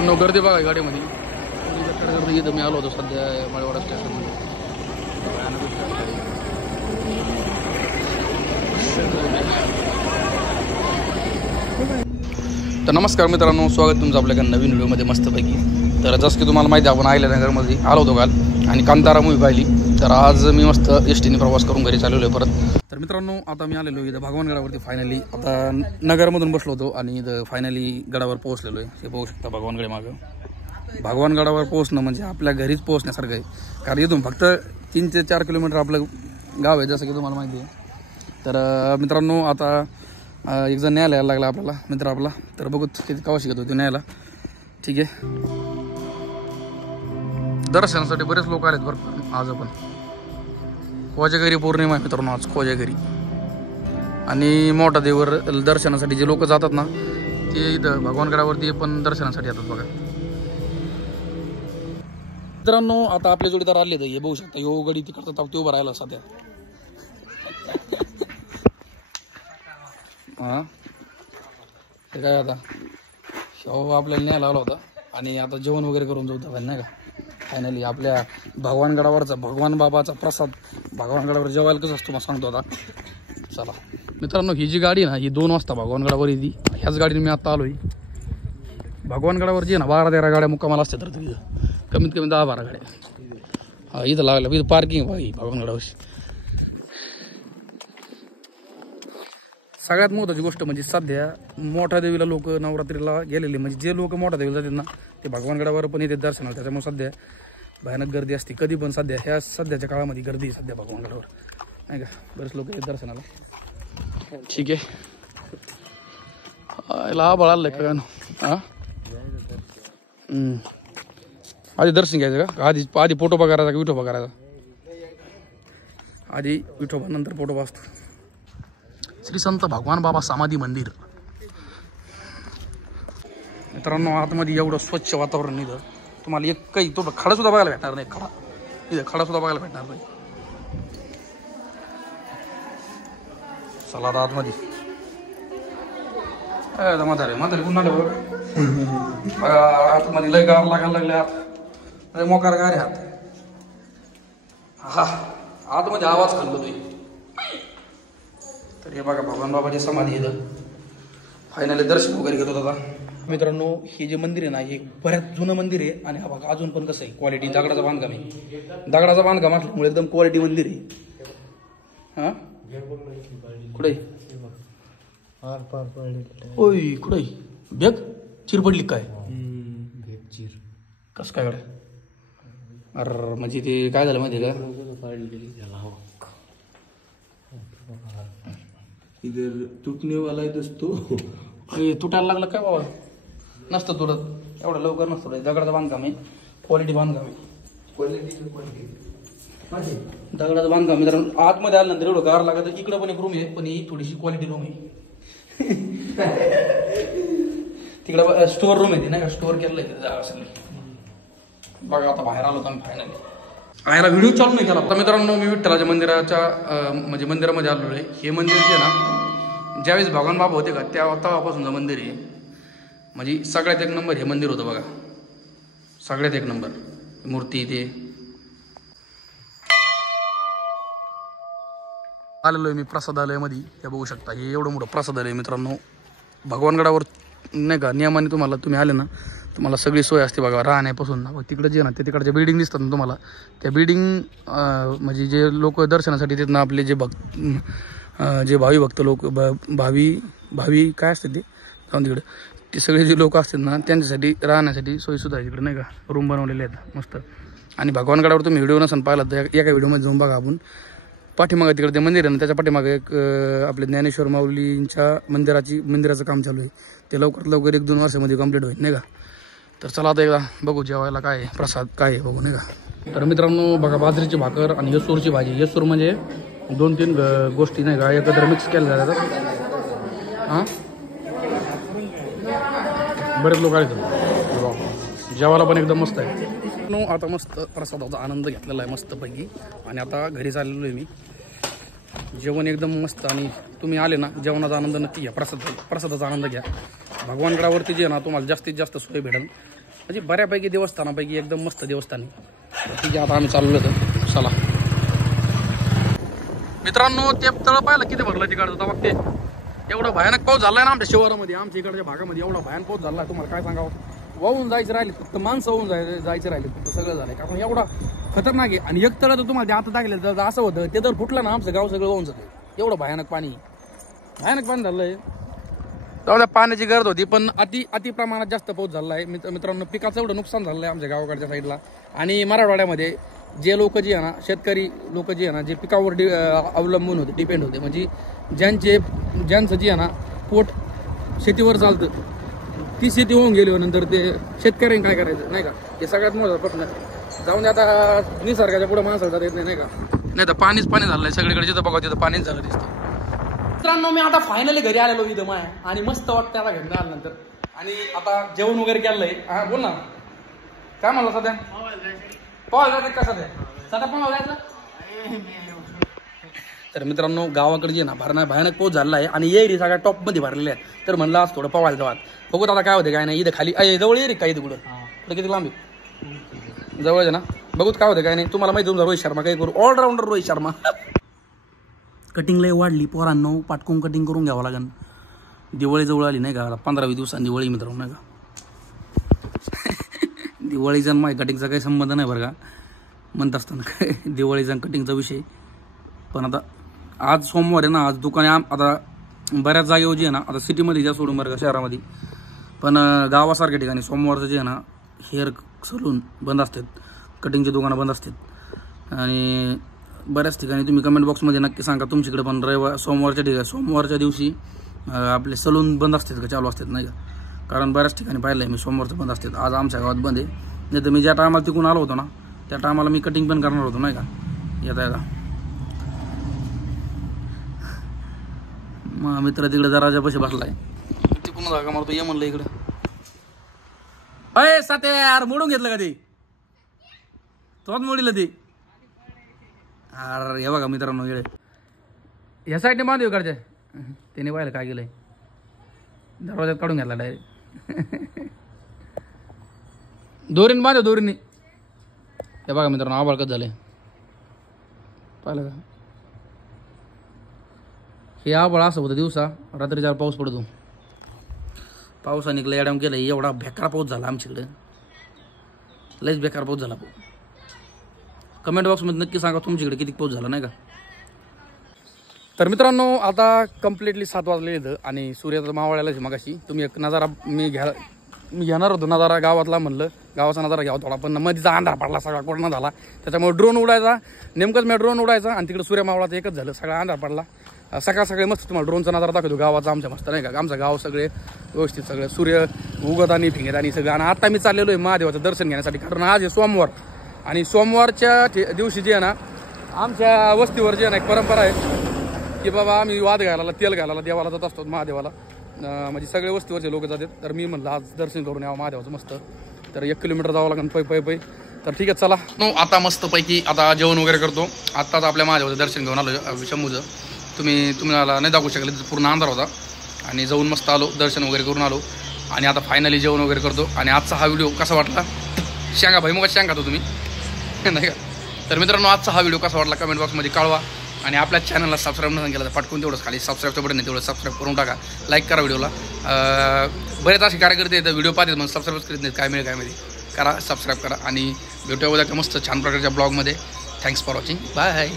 मित्रांनो गर्दी बघा गाडीमध्ये इथं मी आलो होतो सध्या माळवाडा स्टेशनमध्ये. तर नमस्कार मित्रांनो, स्वागत तुमचं आपल्या नवीन व्हिडिओमध्ये मस्तपैकी. तर जसं की तुम्हाला माहिती आहे आपण अहिल्यानगरमध्ये आलो होतो काल आणि कांतारा मूवी पाहिली. तर आज मी मस्त एसटीने प्रवास करून घरी चाललेलो आहे परत. तर मित्रांनो आता मी आलेलो इथं भगवानगडावरती फायनली. आता नगरमधून बसलो होतो आणि इथं फायनली गडावर पोहोचलेलो आहे. हे पाहू शकता भगवानगड मागं. भगवानगडावर पोहोचणं म्हणजे आपल्या घरीच पोहोचण्यासारखं आहे, कारण इथून फक्त 3 ते 4 किलोमीटर आपलं गाव आहे जसं की तुम्हाला माहिती आहे. तर मित्रांनो आता एक जण न्यायला यायला लागला आपल्याला, मित्र आपला. तर बघू किती कवा शिकत होतो न्यायला. ठीक आहे, दर्शनासाठी बरेच लोक आलेत बरं आज. आपण कोजागिरी पौर्णिमा आहे मित्रांनो आज, कोजागिरी. आणि मोठा देवर दर्शनासाठी जे लोक जातात ना ते इथं भगवानगडावरती पण दर्शनासाठी येतात बघा. मित्रांनो आता आपल्या जोडीदार आले तर हे बघू शकता. यो गडी तिकडचा ताप तो उभा राहिला सध्या. हां ते काय आता शेव आपल्याला न्यायला आला होता आणि आता जेवण वगैरे करून जाऊ द्या नाही का. फायनली आपल्या भगवानगडावरचा भगवान बाबाचा प्रसाद भगवानगडावर जेवायला कसं असतो मग सांगतो आता. चला मित्रांनो, ही जी गाडी ना ही 2 वाजता भगवानगडावर येते. ह्याच गाडीने मी आता आलो आहे. भगवानगडावर जी ना 12-13 गाड्या मुक्कामाला असतात. तर तिथं कमीत कमी 10-12 गाड्या. हा इथं लागल्या, इथं पार्किंग बाई भगवानगडावर. सगळ्यात महत्त्वाची गोष्ट म्हणजे सध्या मोठ्या देवीला लोक नवरात्रीला गेलेले, म्हणजे जे लोक मोठ्या देवीला जातात ना ते भगवानगडावर पण येते दर्शनाला. त्याच्यामुळे सध्या भयानक गर्दी असते कधी पण. सध्या ह्या सध्याच्या काळामध्ये गर्दी सध्या भगवानगडावर नाही का. बरेच लोक येतात दर्शनाला. ठीक आहे, याला बळालं का हां आधी दर्शन घ्यायचं का आधी फोटोबा करायचा का विठोबा करायचा? आधी विठोबा नंतर फोटोबा असतो. श्री संत भगवान बाबा समाधी मंदिर. मित्रांनो आतमध्ये एवढं स्वच्छ वातावरण इथं तुम्हाला एक काही तो खडा सुद्धा बघायला भेटणार नाही. खडा इथं खडा सुद्धा बघायला भेटणार नाही. चला आता आतमध्ये. म्हातारे पुन्हा आतमध्ये लय गार लागायला लागले. आत मोकार गारे हात. हा आतमध्ये आवाज खाल्लो तुम्ही. तर हे बघा भगवान बाबाची समाधी येतं. फायनली दर्शन वगैरे घेतो आता. मित्रांनो हे जे मंदिर आहे ना हे बऱ्याच जुनं मंदिर आहे. आणि हा बघा अजून पण कसं आहे क्वालिटी. दगडाचं बांधकाम आहे. दगडाचं बांधकाम असल्यामुळे एकदम क्वालिटी मंदिर आहे. हां कुठे ओय कुठे बेग चिर पडली काय? कसं काय कडे? अरे म्हणजे ते काय झालं माहिती आहे का, इधर तुटने वाला है दोस्तों. तुटायला लागलं काय बाबा? नसतं तुटत, एवढं लवकर नसतं. दगडाचं बांधकाम आहे, क्वालिटी बांधकाम आहे. दगडाचं बांधकाम मित्रांनो. आतमध्ये आल्यानंतर एवढं गार लागत. इकडं पण एक रूम आहे पण ही थोडीशी क्वालिटी रूम आहे. तिकडं स्टोअर रूम आहे नाही का, स्टोअर केलं आहे. बघा आता बाहेर आलो आम्ही फायनली. याला व्हिडिओ चालू नाही केला. तर मित्रांनो मी विठ्ठलाच्या मंदिराच्या म्हणजे मंदिरामध्ये आलेलो आहे. हे मंदिर जे ना ज्यावेळेस भगवान बाबा होते का तेव्हापासूनचं मंदिर आहे. म्हणजे सगळ्यात एक नंबर हे मंदिर होतं बघा. सगळ्यात एक नंबर मूर्ती. ते आलेलो आहे मी प्रसादालयामध्ये. हे बघू शकता हे एवढं मोठं प्रसादालय मित्रांनो. भगवानगडावर नाही का नियमाने तुम्ही आले ना तुम्हाला सगळी सोय असते बघा राहण्यापासून. तिकडे जे ना ते तिकडच्या बिल्डिंग दिसतात ना तुम्हाला, त्या बिल्डिंग म्हणजे जे लोक दर्शनासाठी येतात ना आपले जे भावी भक्त लोक भावी काय असते ते जाऊन तिकडे ते सगळे जे लोक असतात ना त्यांच्यासाठी राहण्यासाठी सोयीसुद्धा आहे तिकडे नाही का. रूम बनवलेले आहेत मस्त. आणि भगवानगडावर तुम्ही व्हिडिओ नसेल पाहिला तर एका व्हिडिओमध्ये जाऊन बघा. आपण पाठीमागं तिकडे ते मंदिर आहे ना त्याच्या पाठीमागं एक आपले ज्ञानेश्वर माऊलींच्या मंदिराचं काम चालू आहे. ते लवकर 1-2 वर्षामध्ये कंप्लीट होईल नाही का. तर चला आता एकदा बघू जेवायला काय प्रसाद काय आहे बघू नाही का. तर मित्रांनो बघा बाजरीची भाकर आणि येसूरची भाजी. येसूर म्हणजे 2-3 गोष्टी नाही का एकत्र मिक्स केल्या जातात. हां बरेच लोक आहेत. जेवायला पण एकदम मस्त आहे. आता मस्त प्रसादाचा आनंद घेतलेला आहे मस्तपैकी. आणि आता घरी चाललेलो आहे मी. जेवण एकदम मस्त. आणि तुम्ही आले ना जेवणाचा आनंद नक्की घ्या. प्रसादाचा आनंद घ्या. भगवानगडावरती जे ना तुम्हाला जास्तीत जास्त सोय भेटेल. म्हणजे बऱ्यापैकी देवस्थानापैकी एकदम मस्त देवस्थान आहे. ठीक आहे, आता आम्ही चाललो होतो. चला मित्रांनो, ते तळ पाहिलं किती भरलं तिकडचं तेव्हा. ते एवढा भयानक पाऊस झालाय ना आमच्या शिवारामध्ये, आमच्या इकडच्या भागामध्ये एवढा भयानक पाऊस झाला. तुम्हाला काय सांगावं, वाहून जायचं राहिले फक्त, माणसं वाहून जायचं राहिले फक्त, सगळं झालंय. कारण एवढा खतरनाक आहे. आणि एक तळ तर तुम्हाला ते आता टाकले तर असं होतं, ते जर फुटलं ना आमचं गाव सगळं वाहून जातं. एवढं भयानक पाणी झालंय. तेव्हा पाण्याची गरज होती, पण अति प्रमाणात जास्त पाऊस झाला आहे. मित्रांनो, पिकाचं एवढं नुकसान झालं आहे आमच्या गावाकडच्या साईडला. आणि मराठवाड्यामध्ये जे लोक जे आहे ना, शेतकरी लोक जे आहे ना, जे पिकावर अवलंबून होते, डिपेंड होते, म्हणजे ज्यांचं जे आहे ना पोट शेतीवर चालतं, ती शेती होऊन गेली नंतर ते शेतकऱ्यांनी काय करायचं नाही का, हे सगळ्यात मोठा प्रश्न. जाऊन आता निसर्गाच्या पुढे माणसाला जाता येत नाही का. नाही तर पाणी झालंय सगळीकडे, जिथं बघा तिथं पाणीच झालं दिसतं. मित्रांनो, मी आता फायनली घरी आलेलो इथं माय, आणि मस्त वाटतं आता घरी आल्यानंतर. आणि आता जेवण वगैरे केलंय. हा बोल ना, काय म्हणलं सध्या पोहायला जायचं का सध्या? सध्या पोहायला जायचं. तर मित्रांनो, गावाकडे जे ना भयानक पाऊस झाला आहे आणि येरी सगळ्या टॉप मध्ये भरलेल्या आहेत. तर म्हणलं आज थोडं पोहायला जावा, बघूत आता काय होते काय नाही. इथं खाली जवळ येरी काय इथं कुठं किती लांबी जवळ आहे ना, बघूत काय होतं काय नाही. तुम्हाला माहिती तुमचा रोहित शर्मा काय करू, ऑलराऊंडर रोहित शर्मा. कटिंग लय वाढली पोरांनो, पाटकून कटिंग करून घ्यावं लागेल. दिवाळी जवळ आली नाही का, 15-20 दिवसांनी दिवाळी मित्रांनो नाही का. दिवाळीचा माय कटिंगचा काही संबंध नाही बरं का, म्हणत असताना काय दिवाळीचा कटिंगचा विषय. पण आता आज सोमवार आहे ना, आज दुकाने आता बऱ्याच जागेवर जे आहे ना, आता सिटीमध्ये ज्या सोडून बरं का शहरामध्ये, पण गावासारख्या ठिकाणी सोमवारचं जे आहे ना हेअर सलून बंद असतात, कटिंगची दुकानं बंद असतात. आणि बऱ्याच ठिकाणी तुम्ही कमेंट बॉक्समध्ये नक्की सांगा तुमच्याकडे पण सोमवारच्या दिवशी आपले सलून बंद असतात का चालू असतात नाही का. कारण बऱ्याच ठिकाणी पाहिलं आहे मी सोमवारचं बंद असतात. आज आमच्या गावात बंद आहे. नाही तर मी ज्या टायमाला तिकून आलो होतो ना, त्या टायमाला मी कटिंग पण करणार होतो नाही का. येता मग मित्र तिकडे दराजा पैसे बसलाय, तिकून जागा मारतो, ये म्हणलं इकडं. अय साते यार, मोडून घेतलं का ते, तोच मोडील ते. अरे हे बघा मित्रांनो, येळे ह्या साईडने बांधू इकडच्या, त्याने पाहिलं काय केलंय, दरवाज्यात काढून घेतला डायरेक्ट. दोरीने बांधव दोरीने. हे बघा मित्रांनो, आभाळ कसं झालंय पाहिलं का. हे आभाळ असं होतं दिवसा, रात्री चार पाऊस पडतो. पावसाने निघलं एडम केलं. एवढा बेकार पाऊस झाला आमच्याकडे, लयच बेकार पाऊस झाला. कमेंट बॉक्समध्ये नक्की सांगा तुमच्याकडे किती पाऊस झाला नाही का. तर मित्रांनो, आता कम्प्लिटली 7 वाजले इथं आणि सूर्याचा मावळ्यालाच मगाशी. तुम्ही एक नजारा मी घेणार होतो नजारा गावातला, म्हणलं गावाचा नजारा घ्यावा थोडा, पण मधीचा अंधार पडला, सगळा कोरोना झाला. त्याच्यामुळे ड्रोन उडायचा, नेमकंच मी ड्रोन उडायचा आणि तिकडे सूर्य मावळाचं एकच झालं, सगळा अंधार पडला. सकाळी मस्त तुम्हाला ड्रोनचा नजारा दाखवतो गावाचा आमच्या मस्त नाही का. आमचं गाव सगळे व्यवस्थित, सगळं सूर्य उगत आणि फिंगत आणि सगळं. आणि आता मी चाललेलो आहे महादेवाचं दर्शन घेण्यासाठी, कारण आज आहे सोमवार. आणि सोमवारच्या दिवशी जे आहे ना, आमच्या वस्तीवर जे आहे ना एक परंपरा आहे की बाबा आम्ही वाद घालायला, तेल घालायला देवाला जात असतो महादेवाला. म्हणजे सगळे वस्तीवरचे लोक जातात. तर मी म्हणलं आज दर्शन करून यावं महादेवाचं मस्त. तर 1 किलोमीटर जावं लागेल पै. तर ठीक आहे चला. आता मस्तपैकी आता जेवण वगैरे करतो. आत्ताच आपल्या महादेवाचं दर्शन घेऊन आलो शंभूचं. तुम्हाला नाही दाखवू शकले, पूर्ण अंधार होता. आणि जाऊन मस्त आलो, दर्शन वगैरे करून आलो. आणि आता फायनली जेवण वगैरे करतो. आणि आजचा हा व्हिडिओ कसा वाटला, शेंगा भाई मग शेंगा खातो तुम्ही नाही का. तर मित्रांनो, आजचा हा व्हिडिओ कसा वाटला कमेंट बॉक्समध्ये कळवा. आणि आपल्या चॅनलला सबस्क्राईब नसेल केलं तर पटकून तेवढंच खाली सबस्क्राईबचं बटन आहे, तेवढं सबस्क्राईब करून टाका. लाईक करा व्हिडिओला. बरेच असे कार्यकर्ते येतात व्हिडिओ पाहतात मग सबस्क्राईब करीत नाहीत, काय माहिती करा, सबस्क्राईब करा. आणि भेटूया उद्या मस्त छान प्रकारच्या ब्लॉगमध्ये. Thanks for watching, bye.